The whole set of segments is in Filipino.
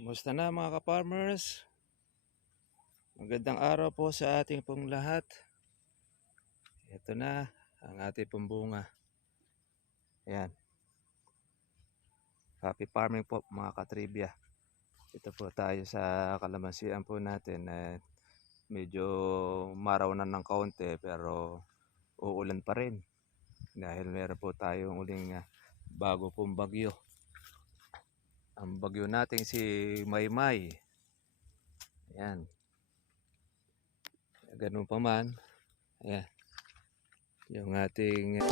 Kamusta na mga ka-farmers? Magandang araw po sa ating pong lahat. Ito na ang ating pong bunga. Ayan. Happy farming po mga katribya. Ito po tayo sa kalamansian po natin. Medyo maraw na ng kaunti pero uulan pa rin. Dahil meron po tayong uling bago pong bagyo. Ang bagyo natin si Maymay. Ayan. Ganun pa man. Ayan. Yung ating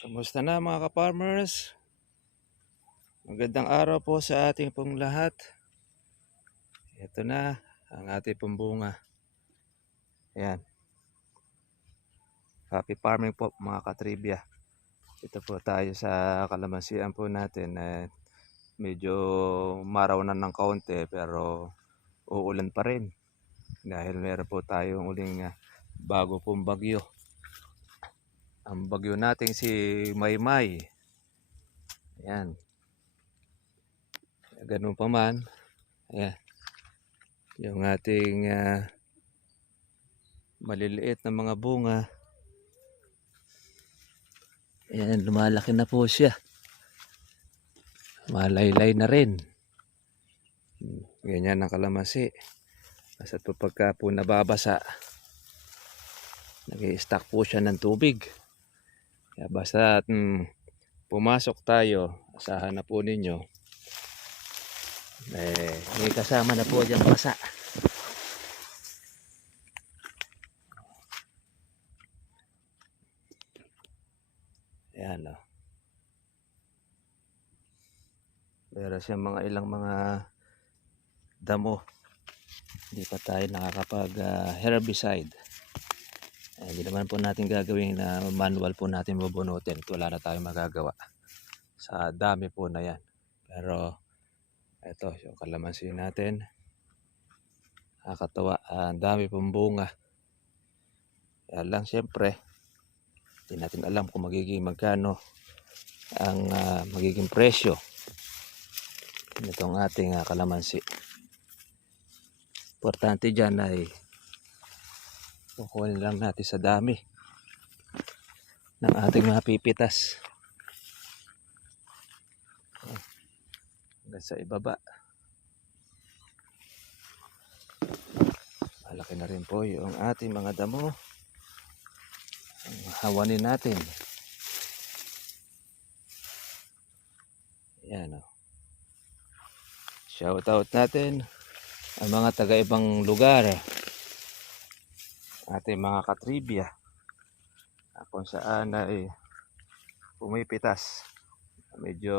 Kamusta na mga ka-farmers? Magandang araw po sa ating pong lahat. Ito na ang ating pong bunga. Ayan. Happy farming po mga katribya. Ito po tayo sa kalamansian po natin. Medyo maraw na ng kaunti pero uulan pa rin. Dahil meron po tayong uling bago pong bagyo. Ang bagyo natin si Maymay. Ayan. Ganun pa man. Ayan. Yung ating maliliit na mga bunga. Ayan, lumalaki na po siya. Malaylay na rin. Ganyan ang kalamansi. Basta po pagka po nababasa, nag-i-stack po siya ng tubig. Kaya basta pumasok tayo, asahan na po ninyo. May kasama na po dyan basa. Ayan o. Pero siya mga ilang mga damo. Hindi pa tayo nakakapag herbicide. Hindi naman po natin gagawin na manual po natin bubunutin. Wala na tayong magagawa. Sa dami po na yan. Pero ito yung kalamansi natin. Nakakatawa. Ang dami pong bunga. Kaya lang siyempre, hindi natin alam kung magiging ang magiging presyo nitong ating kalamansi. Importante dyan ay kukunin lang natin sa dami ng ating mga pipitas hanggang sa ibaba. Malaki na rin po yung ating mga damo. Ang hawanin natin. Ayan o. Shout out natin ang mga taga-ibang lugar. Ating mga katribya. Kung saan ay pumipitas. Medyo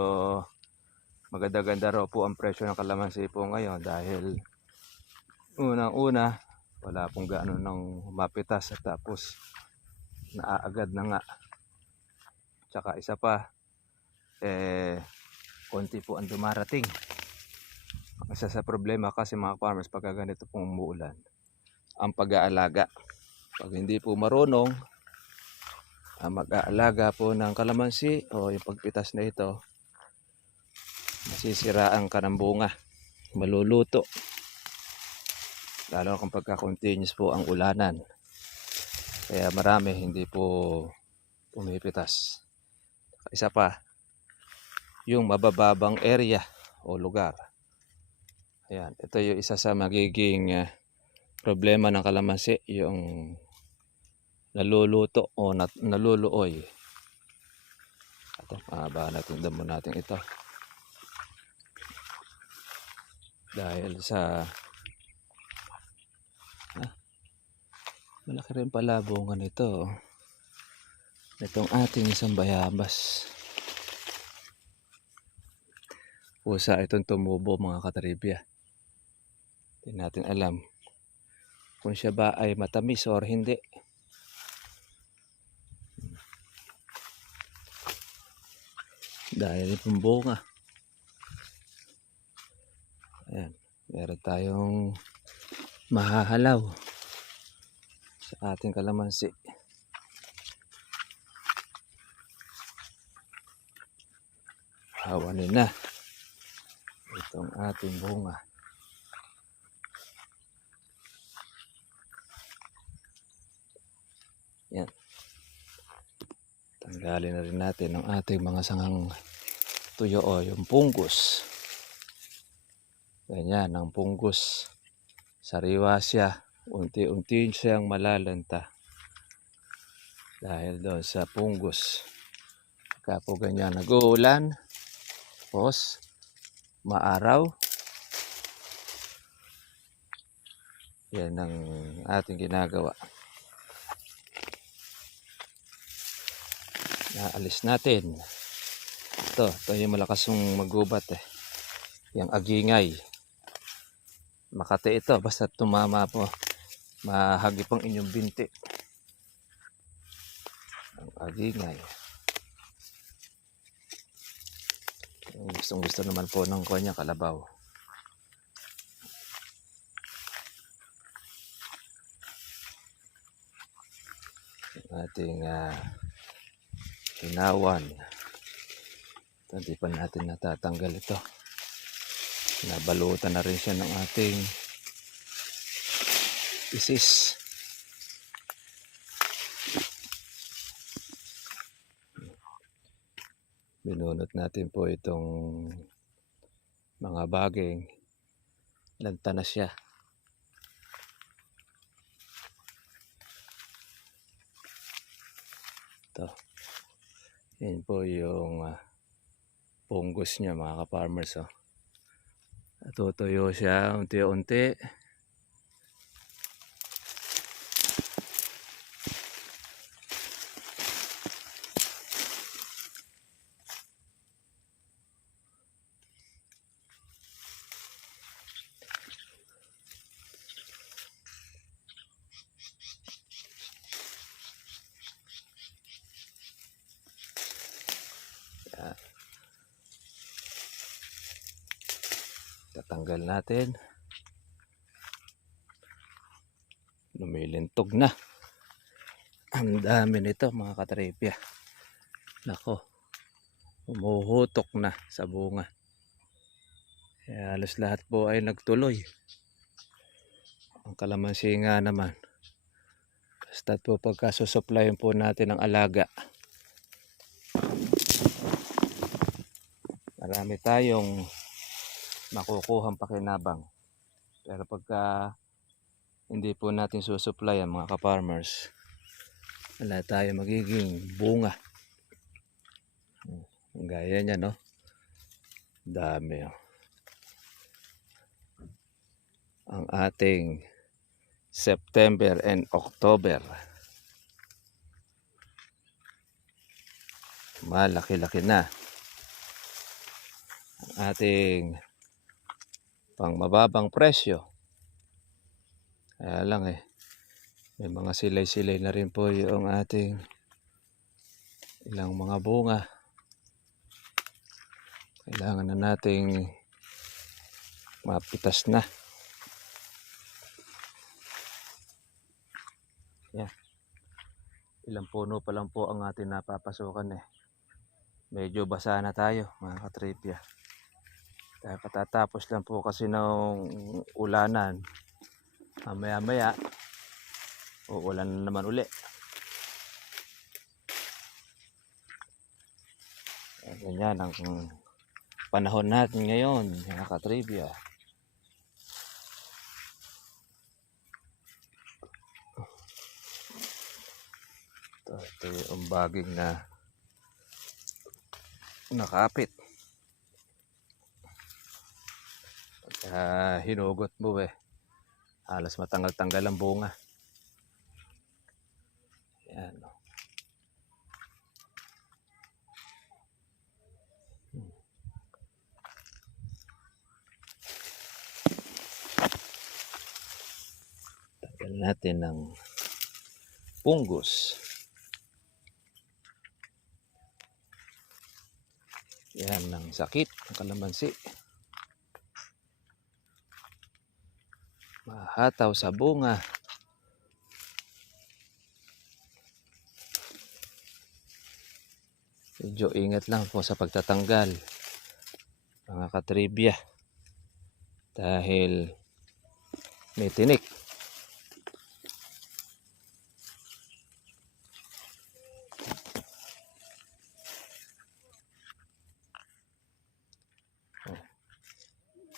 maganda-ganda raw po ang presyo ng kalamansi po ngayon dahil unang-una wala pong gaano ng mapitas at tapos naaagad na nga. Tsaka isa pa, konti po ang dumarating. Isa sa problema kasi mga farmers pagka ganito pong umuulan, ang pag-aalaga. Pag hindi po marunong ang mag-aalaga po ng kalamansi o yung pagpitas na ito, masisiraan ka ng bunga, maluluto. Lalo kung pagka continuous po ang ulanan. Kaya marami hindi po pumipitas. Isa pa, yung mabababang area o lugar. Ayan, ito yung isa sa magiging problema ng kalamansi, yung naluluto o naluluoy. Ito, mahaba natin damo natin ito. Dahil sa malaki rin pala bunga nito. Itong ating isang bayabas. Pusa itong tumubo mga katribya. Hindi natin alam kung siya ba ay matamis or hindi. Dahil pong bunga. Ayan, meron tayong mahahalaw sa ating kalamansi. Hawanin na itong ating bunga. Yan. Tanggalin na rin natin ang ating mga sangang tuyo o yung punggos. Ganyan, ang punggos. Sariwa siya. Unti-unti siyang malalanta. Dahil doon sa punggos. Kapo ganyan nag-uulan. Tapos, maaraw. Yan ang ating ginagawa. Naalis natin. Ito yung malakas yung magubat eh. Yung agingay. Makati ito, basta tumama po. Mahagip ang inyong binti. Ang agingay. Gustong gusto naman po ng kanya kalabaw. Ating hinawan. Hindi pa natin natatanggal ito. Nabalutan na rin siya ng ating isis. Binunot natin po itong mga baging. Lanta na siya. Ito. Yan po yung punggos niya mga ka-farmers. Oh. Natutuyo siya unti-unti. Tatanggal natin. Lumilintog na. Ang dami nito mga katripya. Nako. Umuhutok na sa bunga. Kaya halos lahat po ay nagtuloy. Ang kalamansi nga naman. Basta po pagkasusuplayan po natin ng alaga. Marami tayong makukuhang pakinabang. Pero pagka hindi po natin susuplayan mga ka-farmers, wala tayo magiging bunga. Gaya niya, no? Dami. Oh. Ang ating September and October. Malaki-laki na. Ang ating pang mababang presyo. Kaya lang may mga silay-silay na rin po yung ating ilang mga bunga. Kailangan na nating mapitas na. Yan. Ilang puno pa lang po ang ating napapasukan eh. Medyo basa na tayo mga katripya. Dahil katatapos lang po kasi ng ulanan. Maya-maya uulan na naman uli. Ganyan ang panahon natin ngayon mga katripya. Ito yung baging na nakapit. Pagka hinugot mo halos matanggal-tanggal ang bunga. Yan. Tanggal natin ng punggos. Yan ng sakit ng kalamansi. Mahataw sa bunga. Medyo ingat lang po sa pagtatanggal, mga katribya, dahil may tinik.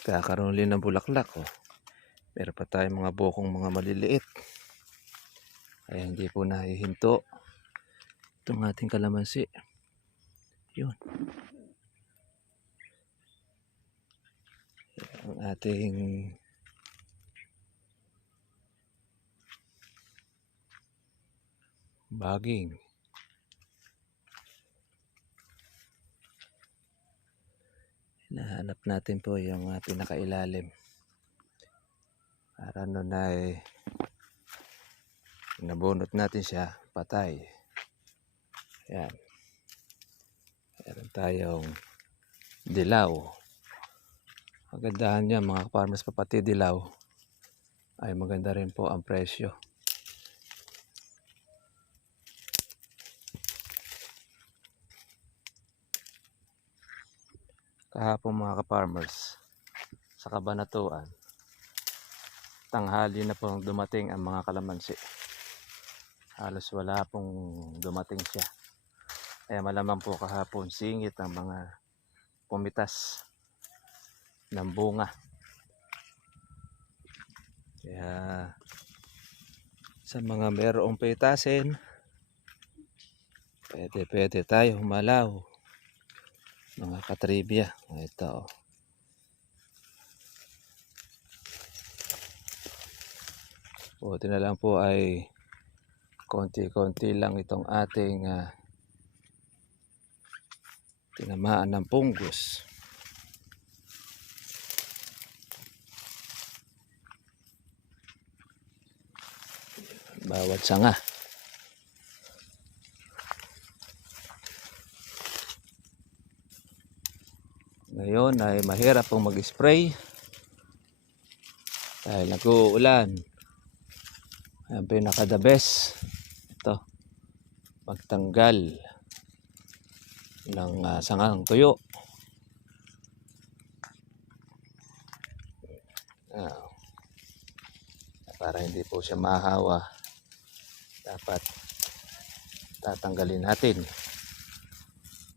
Kakaroon din ng bulaklak. Meron pa tayong mga bukong mga maliliit. Kaya hindi po nahihinto itong ating kalamansi. Yun. Ang ating baging. Nahanap natin po yung pinakailalim. Para nun ay nabunot natin siya, patay. Yan. Meron tayong dilaw. Magandahan niya mga farmers, pati dilaw ay maganda rin po ang presyo. Kahapon mga ka-farmers, sa Cabanatuan, tanghali na pong dumating ang mga kalamansi. Halos wala pong dumating siya. Kaya malamang po kahapon singit ang mga pumitas ng bunga. Kaya sa mga mayroong pitasin, pwede tayo humalaw, mga katribya. Ito. Buti na lang po ay konti-konti lang itong ating tinamaan ng punggos. Bawat sanga. Ngayon ay mahirap pong mag-spray dahil nag-uulan. Ang pinaka-the best, ito, magtanggal ng sangang tuyo. Para hindi po siya mahawa, dapat tatanggalin natin.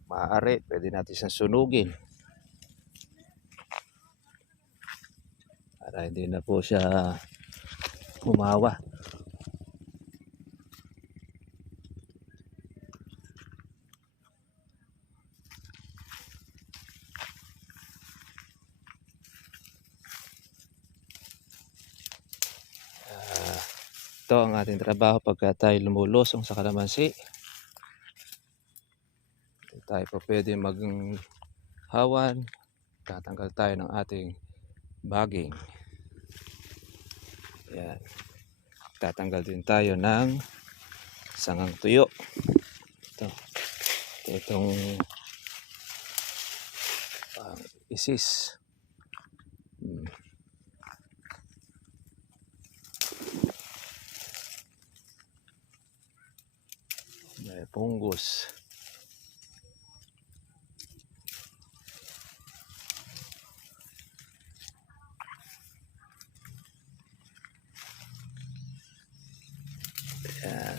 Maaari, pwede natin siyang sunugin para hindi na po siya humawa. Ito ang ating trabaho pagka tayo lumulusong sa kalamansi. Hindi tayo po pwede maghawan. Tatanggal tayo ng ating baging. Yan. Tatanggal din tayo ng sangang tuyo. Itong isis. May punggos. Yan.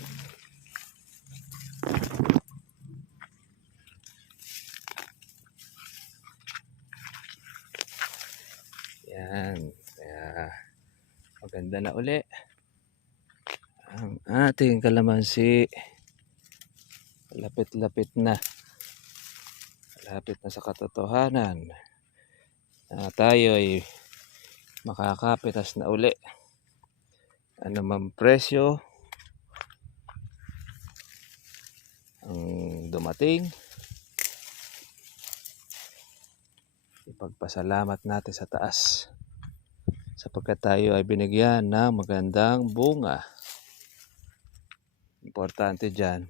Yan. Kaya maganda na uli ang ating kalamansi. Lapit-lapit na. Lapit na sa katotohanan na tayo ay makakapitas na uli. Ano man presyo ang dumating, ipagpasalamat natin sa taas sapagkat tayo ay binigyan ng magandang bunga. Importante dyan,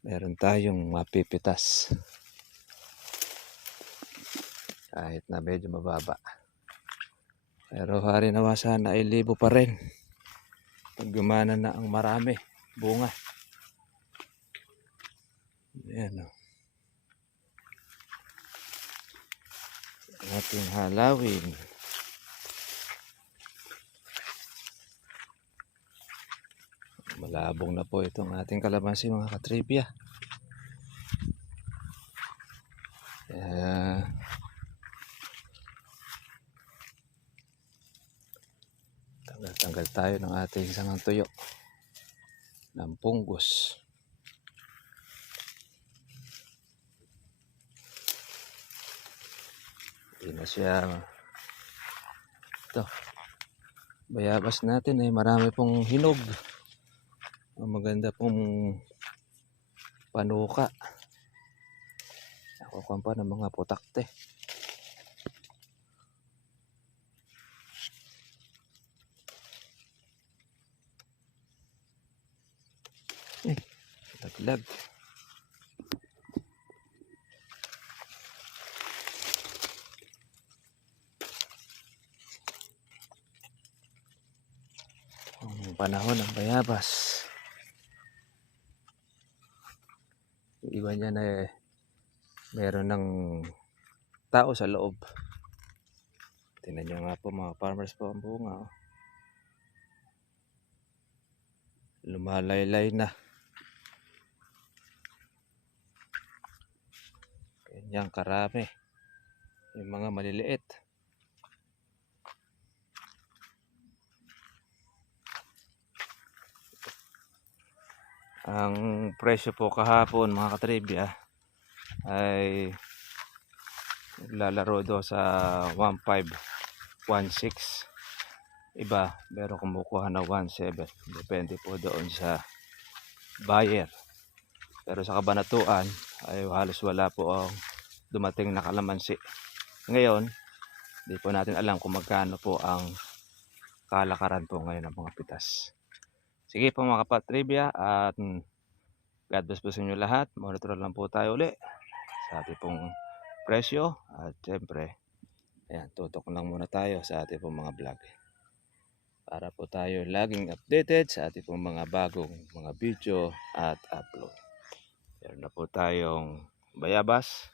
meron tayong mapipitas. kahit na medyo mababa. Pero hari nawa sana ay libo pa rin pag gumana na ang marami bunga. Ayan o. Ating halawin. Malabong na po itong ating kalamansi mga katribya. Tanggal tayo ng ating sangang tuyo ng punggos. Hindi na siya ito. Bayabas natin ay marami pong hinog. Maganda pong panuka. Nakukuha pa ng mga putakte. Laglag. Ang panahon ng bayabas. Iba niya na meron ng tao sa loob. Tingnan nyo nga po mga farmers po ang bunga. Lumalaylay na. Ganyang karami. Yung mga maliliit. Ang presyo po kahapon mga katribya ay lalaro do sa 1.5, 1.6. Iba pero kumukuha na 1.7. Depende po doon sa buyer. Pero sa Kabanatuan ay halos wala po ang dumating na kalamansi. Ngayon, di po natin alam kung magkano po ang kalakaran po ngayon ng mga pitas. Sige po mga kapatribya at God bless po sa inyo lahat. Monitor lang po tayo uli sa ating pong presyo. At syempre, ayan, tutok lang muna tayo sa ating pong mga vlog. Para po tayo laging updated sa ating pong mga bagong mga video at upload. Meron na po tayong bayabas.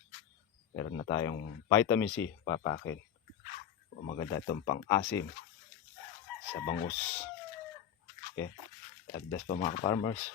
Meron na tayong vitamin C papakin. Maganda itong pang-asim sa bangus. Okay. God bless po mga farmers.